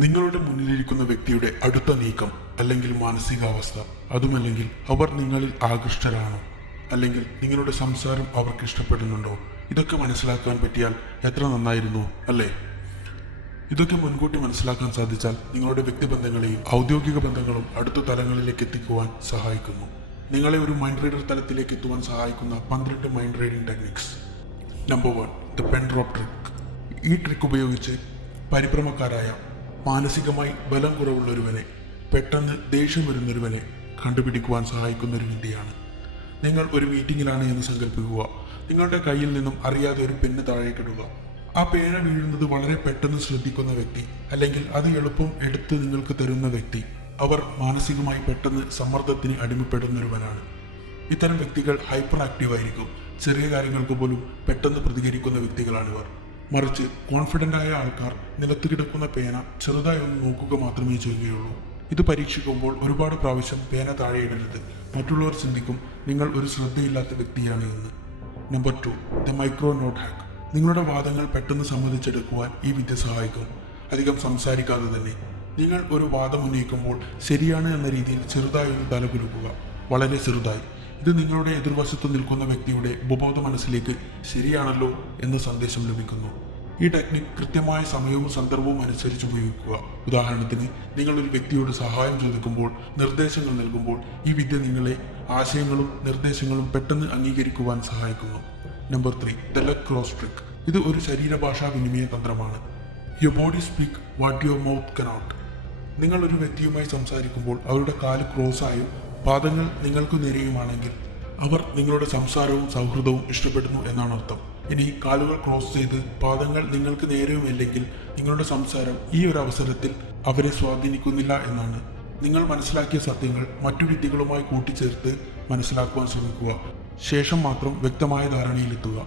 നിങ്ങളുടെ മുന്നിലിരിക്കുന്ന വ്യക്തിയുടെ അടുത്ത നീക്കം അല്ലെങ്കിൽ മാനസികാവസ്ഥ, അതുമല്ലെങ്കിൽ അവർ നിങ്ങളിൽ ആകൃഷ്ടരാണോ, അല്ലെങ്കിൽ നിങ്ങളുടെ സംസാരം അവർക്ക് ഇഷ്ടപ്പെടുന്നുണ്ടോ, ഇതൊക്കെ മനസ്സിലാക്കാൻ പറ്റിയാൽ എത്ര നന്നായിരുന്നു അല്ലേ? ഇതൊക്കെ മുൻകൂട്ടി മനസ്സിലാക്കാൻ സാധിച്ചാൽ നിങ്ങളുടെ വ്യക്തിബന്ധങ്ങളെയും ഔദ്യോഗിക ബന്ധങ്ങളും അടുത്ത തലങ്ങളിലേക്ക് എത്തിക്കുവാൻ സഹായിക്കുന്നു. നിങ്ങളെ ഒരു മൈൻഡ് റീഡർ തലത്തിലേക്ക് എത്തുവാൻ സഹായിക്കുന്ന 12 mind reading techniques. Number 1, the pen drop trick. ഈ ട്രിക്ക് ഉപയോഗിച്ച് പരിഭ്രമക്കാരായ, മാനസികമായി ബലം കുറവുള്ളൊരുവനെ, പെട്ടെന്ന് ദേഷ്യം വരുന്നൊരുവനെ കണ്ടുപിടിക്കുവാൻ സഹായിക്കുന്ന ഒരു വിദ്യയാണ്. നിങ്ങൾ ഒരു മീറ്റിംഗിലാണ് എന്ന് സങ്കല്പിക്കുക. നിങ്ങളുടെ കയ്യിൽ നിന്നും അറിയാതെ ഒരു പെണ്ണ് താഴേക്കിടുക. ആ പേന വീഴുന്നത് വളരെ പെട്ടെന്ന് ശ്രദ്ധിക്കുന്ന വ്യക്തി, അല്ലെങ്കിൽ അത് എളുപ്പം എടുത്ത് നിങ്ങൾക്ക് തരുന്ന വ്യക്തി, അവർ മാനസികമായി പെട്ടെന്ന് സമ്മർദ്ദത്തിന് അടിമപ്പെടുന്നൊരുവനാണ്. ഇത്തരം വ്യക്തികൾ ഹൈപ്പർ ആക്റ്റീവ് ആയിരിക്കും. ചെറിയ കാര്യങ്ങൾക്ക് പോലും പെട്ടെന്ന് പ്രതികരിക്കുന്ന വ്യക്തികളാണിവർ. മറിച്ച് കോൺഫിഡൻ്റ് ആയ ആൾക്കാർ നിലത്ത് കിടക്കുന്ന പേന ചെറുതായി ഒന്ന് നോക്കുക മാത്രമേ ചെയ്യുകയുള്ളൂ. ഇത് പരീക്ഷിക്കുമ്പോൾ ഒരുപാട് പ്രാവശ്യം പേന താഴെയിടരുത്. മറ്റുള്ളവർ ചിന്തിക്കും നിങ്ങൾ ഒരു ശ്രദ്ധയില്ലാത്ത വ്യക്തിയാണ് എന്ന്. Number 2, the micro note hack. നിങ്ങളുടെ വാദങ്ങൾ പെട്ടെന്ന് സമ്മതിച്ചെടുക്കുവാൻ ഈ വിദ്യ സഹായിക്കും. അധികം സംസാരിക്കാതെ തന്നെ നിങ്ങൾ ഒരു വാദം ഉന്നയിക്കുമ്പോൾ ശരിയാണ് എന്ന രീതിയിൽ ചെറുതായി ഒന്ന് തലകുലുക്കുക, വളരെ ചെറുതായി. ഇത് നിങ്ങളുടെ എതിർവശത്ത് നിൽക്കുന്ന വ്യക്തിയുടെ ഉപബോധ മനസ്സിലേക്ക് ശരിയാണല്ലോ എന്ന സന്ദേശം ലഭിക്കുന്നു. ഈ ടെക്നിക് കൃത്യമായ സമയവും സന്ദർഭവും അനുസരിച്ച് ഉപയോഗിക്കുക. ഉദാഹരണത്തിന്, നിങ്ങൾ ഒരു വ്യക്തിയോട് സഹായം ചോദിക്കുമ്പോൾ, നിർദ്ദേശങ്ങൾ നൽകുമ്പോൾ ഈ വിദ്യ നിങ്ങളെ ആശയങ്ങളും നിർദ്ദേശങ്ങളും പെട്ടെന്ന് അംഗീകരിക്കുവാൻ സഹായിക്കുന്നു. Number 3, the leg cross trick. ഇത് ഒരു ശരീരഭാഷാ വിനിമയ തന്ത്രമാണ്. Your body speak what your mouth cannot. നിങ്ങൾ ഒരു വ്യക്തിയുമായി സംസാരിക്കുമ്പോൾ അവരുടെ കാല് ക്രോസായും പാദങ്ങൾ നിങ്ങൾക്ക് നേരെയുമാണെങ്കിൽ അവർ നിങ്ങളുടെ സംസാരവും സൗഹൃദവും ഇഷ്ടപ്പെടുന്നു എന്നാണ് അർത്ഥം. ഇനി കാലുകൾ ക്രോസ് ചെയ്ത് പാദങ്ങൾ നിങ്ങൾക്ക് നേരെയുമില്ലെങ്കിൽ നിങ്ങളുടെ സംസാരം ഈ ഒരു അവസരത്തിൽ അവരെ സ്വാധീനിക്കുന്നില്ല എന്നാണ്. നിങ്ങൾ മനസ്സിലാക്കിയ സത്യങ്ങൾ മറ്റു വിദ്യകളുമായി കൂട്ടിച്ചേർത്ത് മനസ്സിലാക്കുവാൻ ശ്രമിക്കുക. ശേഷം മാത്രം വ്യക്തമായ ധാരണയിലെത്തുക.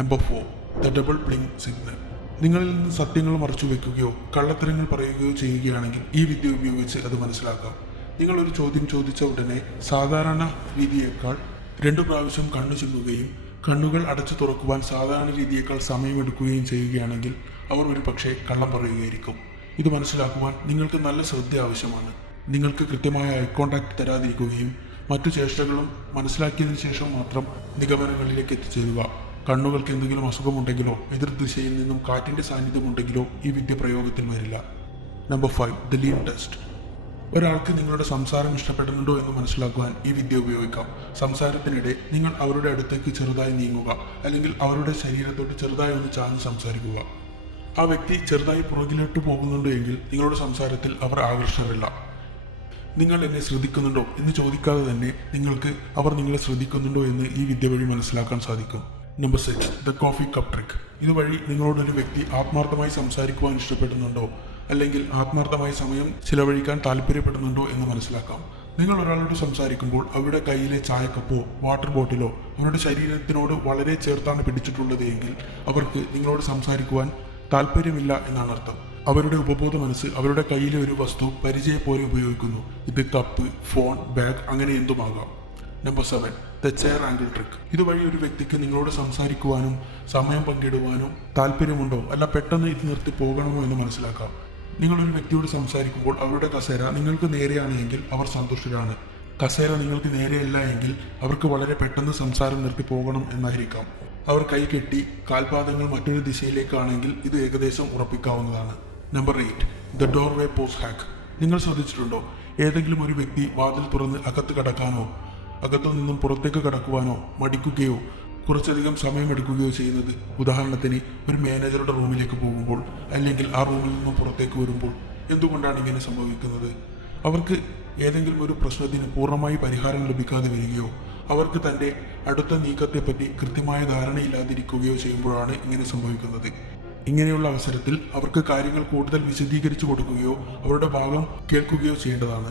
Number 4, the double blink signal. നിങ്ങളിൽ നിന്ന് സത്യങ്ങൾ മറച്ചു വെക്കുകയോ കള്ളത്തരങ്ങൾ പറയുകയോ ചെയ്യുകയാണെങ്കിൽ ഈ വിദ്യ ഉപയോഗിച്ച് അത് മനസ്സിലാക്കാം. നിങ്ങൾ ഒരു ചോദ്യം ചോദിച്ച ഉടനെ സാധാരണ രീതിയേക്കാൾ 2 പ്രാവശ്യം കണ്ണു ചിമ്മുകയും കണ്ണുകൾ അടച്ചു തുറക്കുവാൻ സാധാരണ രീതിയേക്കാൾ സമയമെടുക്കുകയും ചെയ്യുകയാണെങ്കിൽ അവർ ഒരു പക്ഷേ കള്ളം പറയുകയായിരിക്കും. ഇത് മനസ്സിലാക്കുവാൻ നിങ്ങൾക്ക് നല്ല ശ്രദ്ധ ആവശ്യമാണ്. നിങ്ങൾക്ക് കൃത്യമായ ഐ കോണ്ടാക്ട് തരാതിരിക്കുകയും മറ്റു ചേഷ്ടകളും മനസ്സിലാക്കിയതിനു ശേഷം മാത്രം നിഗമനങ്ങളിലേക്ക് എത്തിച്ചേരുക. കണ്ണുകൾക്ക് എന്തെങ്കിലും അസുഖമുണ്ടെങ്കിലോ എതിർ ദിശയിൽ നിന്നും കാറ്റിൻ്റെ സാന്നിധ്യമുണ്ടെങ്കിലോ ഈ വിദ്യ പ്രയോഗത്തിൽ വരില്ല. Number 5, the lean test. ഒരാൾക്ക് നിങ്ങളുടെ സംസാരം ഇഷ്ടപ്പെടുന്നുണ്ടോ എന്ന് മനസ്സിലാക്കുവാൻ ഈ വിദ്യ ഉപയോഗിക്കാം. സംസാരത്തിനിടെ നിങ്ങൾ അവരുടെ അടുത്തേക്ക് ചെറുതായി നീങ്ങുക, അല്ലെങ്കിൽ അവരുടെ ശരീരത്തോട്ട് ചെറുതായി ഒന്ന് ചാഞ്ഞ് സംസാരിക്കുക. ആ വ്യക്തി ചെറുതായി പുറകിലോട്ട് പോകുന്നുണ്ടോ എങ്കിൽ നിങ്ങളുടെ സംസാരത്തിൽ അവർ ആകർഷകരില്ല. നിങ്ങൾ എന്നെ ശ്രദ്ധിക്കുന്നുണ്ടോ എന്ന് ചോദിക്കാതെ തന്നെ നിങ്ങൾക്ക് അവർ നിങ്ങളെ ശ്രദ്ധിക്കുന്നുണ്ടോ എന്ന് ഈ വിദ്യ വഴി മനസ്സിലാക്കാൻ സാധിക്കും. Number 6, the coffee cup trick. ഇതുവഴി നിങ്ങളോടൊരു വ്യക്തി ആത്മാർത്ഥമായി സംസാരിക്കുവാൻ ഇഷ്ടപ്പെടുന്നുണ്ടോ, അല്ലെങ്കിൽ ആത്മാർത്ഥമായി സമയം ചിലവഴിക്കാൻ താല്പര്യപ്പെടുന്നുണ്ടോ എന്ന് മനസ്സിലാക്കാം. നിങ്ങൾ ഒരാളോട് സംസാരിക്കുമ്പോൾ അവരുടെ കയ്യിലെ ചായക്കപ്പോ വാട്ടർ ബോട്ടിലോ അവരുടെ ശരീരത്തിനോട് വളരെ ചേർത്താണ് പിടിച്ചിട്ടുള്ളത് എങ്കിൽ അവർക്ക് നിങ്ങളോട് സംസാരിക്കുവാൻ താല്പര്യമില്ല എന്നാണ് അർത്ഥം. അവരുടെ ഉപബോധ മനസ്സ് അവരുടെ കയ്യിലെ ഒരു വസ്തു പരിചയം പോലെ ഉപയോഗിക്കുന്നു. ഇത് കപ്പ്, ഫോൺ, ബാഗ്, അങ്ങനെ എന്തുമാകാം. Number 7, the chair angle trick. ഇതുവഴി ഒരു വ്യക്തിക്ക് നിങ്ങളോട് സംസാരിക്കുവാനും സമയം പങ്കിടുവാനും താല്പര്യമുണ്ടോ, അല്ല പെട്ടെന്ന് ഇത് നിർത്തി പോകണമോ എന്ന് മനസ്സിലാക്കാം. നിങ്ങളൊരു വ്യക്തിയോട് സംസാരിക്കുമ്പോൾ അവരുടെ കസേര നിങ്ങൾക്ക് നേരെയാണ് എങ്കിൽ അവർ സന്തുഷ്ടരാണ്. കസേര നിങ്ങൾക്ക് നേരെയല്ല എങ്കിൽ അവർക്ക് വളരെ പെട്ടെന്ന് സംസാരം നിർത്തി പോകണം എന്നായിരിക്കാം. അവർ കൈ കെട്ടി കാൽപാദങ്ങൾ മറ്റൊരു ദിശയിലേക്കാണെങ്കിൽ ഇത് ഏകദേശം ഉറപ്പിക്കാവുന്നതാണ്. Number 8, the doorway pause hack. നിങ്ങൾ ശ്രദ്ധിച്ചിട്ടുണ്ടോ, ഏതെങ്കിലും ഒരു വ്യക്തി വാതിൽ തുറന്ന് അകത്ത് കടക്കാനോ അകത്തു നിന്നും പുറത്തേക്ക് കടക്കുവാനോ മടിക്കുകയോ കുറച്ചധികം സമയമെടുക്കുകയോ ചെയ്യുന്നത്? ഉദാഹരണത്തിന്, ഒരു മാനേജറുടെ റൂമിലേക്ക് പോകുമ്പോൾ, അല്ലെങ്കിൽ ആ റൂമിൽ നിന്നും പുറത്തേക്ക് വരുമ്പോൾ. എന്തുകൊണ്ടാണ് ഇങ്ങനെ സംഭവിക്കുന്നത്? അവർക്ക് ഏതെങ്കിലും ഒരു പ്രശ്നത്തിന് പൂർണ്ണമായി പരിഹാരം ലഭിക്കാതെ വരികയോ അവർക്ക് തൻ്റെ അടുത്ത നീക്കത്തെപ്പറ്റി കൃത്യമായ ധാരണയില്ലാതിരിക്കുകയോ ചെയ്യുമ്പോഴാണ് ഇങ്ങനെ സംഭവിക്കുന്നത്. ഇങ്ങനെയുള്ള അവസരത്തിൽ അവർക്ക് കാര്യങ്ങൾ കൂടുതൽ വിശദീകരിച്ചു കൊടുക്കുകയോ അവരുടെ ഭാഗം കേൾക്കുകയോ ചെയ്യേണ്ടതാണ്.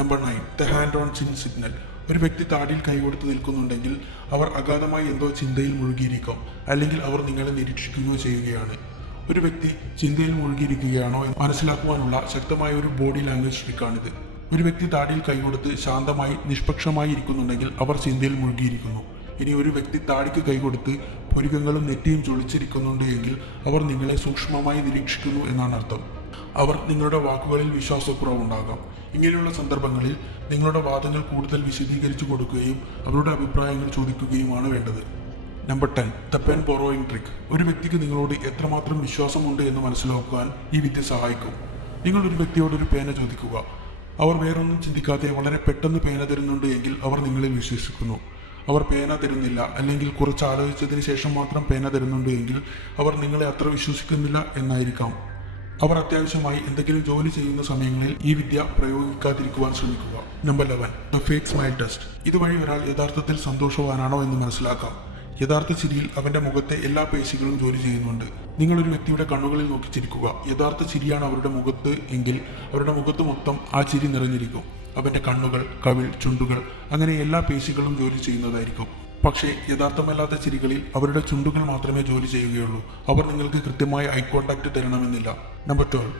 Number 9, the hand on chin signal. ഒരു വ്യക്തി താടിയിൽ കൈകൊടുത്ത് നിൽക്കുന്നുണ്ടെങ്കിൽ അവർ അഗാധമായി എന്തോ ചിന്തയിൽ മുഴുകിയിരിക്കും, അല്ലെങ്കിൽ അവർ നിങ്ങളെ നിരീക്ഷിക്കുകയോ ചെയ്യുകയാണ്. ഒരു വ്യക്തി ചിന്തയിൽ മുഴുകിയിരിക്കുകയാണോ എന്ന് മനസ്സിലാക്കുവാനുള്ള ശക്തമായ ഒരു ബോഡി ലാംഗ്വേജ് ട്രിക്കാണിത്. ഒരു വ്യക്തി താടിയിൽ കൈകൊടുത്ത് ശാന്തമായി നിഷ്പക്ഷമായി ഇരിക്കുന്നുണ്ടെങ്കിൽ അവർ ചിന്തയിൽ മുഴുകിയിരിക്കുന്നു. ഇനി ഒരു വ്യക്തി താടിക്ക് കൈകൊടുത്ത് പുരികങ്ങളും നെറ്റിയും ചൊളിച്ചിരിക്കുന്നുണ്ട് എങ്കിൽ അവർ നിങ്ങളെ സൂക്ഷ്മമായി നിരീക്ഷിക്കുന്നു എന്നാണ് അർത്ഥം. അവർ നിങ്ങളുടെ വാക്കുകളിൽ വിശ്വാസക്കുറവുണ്ടാകാം. ഇങ്ങനെയുള്ള സന്ദർഭങ്ങളിൽ നിങ്ങളുടെ വാദങ്ങൾ കൂടുതൽ വിശദീകരിച്ചു കൊടുക്കുകയും അവരുടെ അഭിപ്രായങ്ങൾ ചോദിക്കുകയുമാണ് വേണ്ടത്. Number 10, the pen borrowing trick. ഒരു വ്യക്തിക്ക് നിങ്ങളോട് എത്രമാത്രം വിശ്വാസമുണ്ട് എന്ന് മനസ്സിലാക്കുവാൻ ഈ വിദ്യ സഹായിക്കും. നിങ്ങൾ ഒരു വ്യക്തിയോട് ഒരു പേന ചോദിക്കുക. അവർ വേറൊന്നും ചിന്തിക്കാതെ വളരെ പെട്ടെന്ന് പേന തരുന്നുണ്ട് എങ്കിൽ അവർ നിങ്ങളെ വിശ്വസിക്കുന്നു. അവർ പേന തരുന്നില്ല, അല്ലെങ്കിൽ കുറച്ച് ആലോചിച്ചതിന് ശേഷം മാത്രം പേന തരുന്നുണ്ട് എങ്കിൽ അവർ നിങ്ങളെ അത്ര വിശ്വസിക്കുന്നില്ല എന്നായിരിക്കാം. അവർ അത്യാവശ്യമായി എന്തെങ്കിലും ജോലി ചെയ്യുന്ന സമയങ്ങളിൽ ഈ വിദ്യ പ്രയോഗിക്കാതിരിക്കുവാൻ ശ്രമിക്കുക. Number 11, the fake smile test. ഇതുവഴി ഒരാൾ യഥാർത്ഥത്തിൽ സന്തോഷവാനാണോ എന്ന് മനസ്സിലാക്കാം. യഥാർത്ഥ ചിരിയിൽ അവന്റെ മുഖത്തെ എല്ലാ പേശികളും ജോലി ചെയ്യുന്നുണ്ട്. നിങ്ങളൊരു വ്യക്തിയുടെ കണ്ണുകളിൽ നോക്കി ചിരിക്കുക. യഥാർത്ഥ ചിരിയാണ് അവരുടെ മുഖത്ത് എങ്കിൽ അവരുടെ മുഖത്ത് മൊത്തം ആ ചിരി നിറഞ്ഞിരിക്കും. അവന്റെ കണ്ണുകൾ, കവിൾ, ചുണ്ടുകൾ അങ്ങനെ എല്ലാ പേശികളും ജോലി ചെയ്യുന്നതായിരിക്കും. പക്ഷേ യഥാർത്ഥമല്ലാത്ത ചിരികളിൽ അവരുടെ ചുണ്ടുകൾ മാത്രമേ ജോലി ചെയ്യുകയുള്ളൂ. അവർ നിങ്ങൾക്ക് കൃത്യമായ ഐ കോണ്ടാക്ട് തരണമെന്നില്ല. നമ്പർ 12,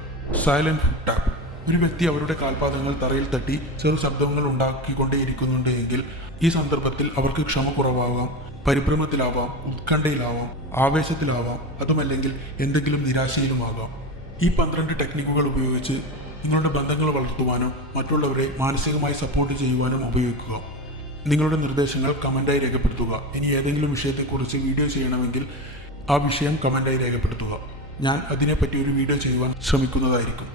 സൈലന്റ് ഫുട് ടാപ്പ്. ഒരു വ്യക്തി അവരുടെ കാൽപാദങ്ങൾ തറയിൽ തട്ടി ചെറു ശബ്ദങ്ങൾ ഉണ്ടാക്കിക്കൊണ്ടേയിരിക്കുന്നുണ്ട് എങ്കിൽ ഈ സന്ദർഭത്തിൽ അവർക്ക് ക്ഷമ കുറവാകാം, പരിഭ്രമത്തിലാവാം, ഉത്കണ്ഠയിലാവാം, ആവേശത്തിലാവാം, അതുമല്ലെങ്കിൽ എന്തെങ്കിലും നിരാശയിലുമാകാം. ഈ 12 ടെക്നിക്കുകൾ ഉപയോഗിച്ച് നിങ്ങളുടെ ബന്ധങ്ങൾ വളർത്തുവാനും മറ്റുള്ളവരെ മാനസികമായി സപ്പോർട്ട് ചെയ്യുവാനും ഉപയോഗിക്കുക. നിങ്ങളുടെ നിർദ്ദേശങ്ങൾ കമൻ്റായി രേഖപ്പെടുത്തുക. ഇനി ഏതെങ്കിലും വിഷയത്തെക്കുറിച്ച് വീഡിയോ ചെയ്യണമെങ്കിൽ ആ വിഷയം കമൻ്റായി രേഖപ്പെടുത്തുക. ഞാൻ അതിനെപ്പറ്റി ഒരു വീഡിയോ ചെയ്യുവാൻ ശ്രമിക്കുന്നതായിരിക്കും.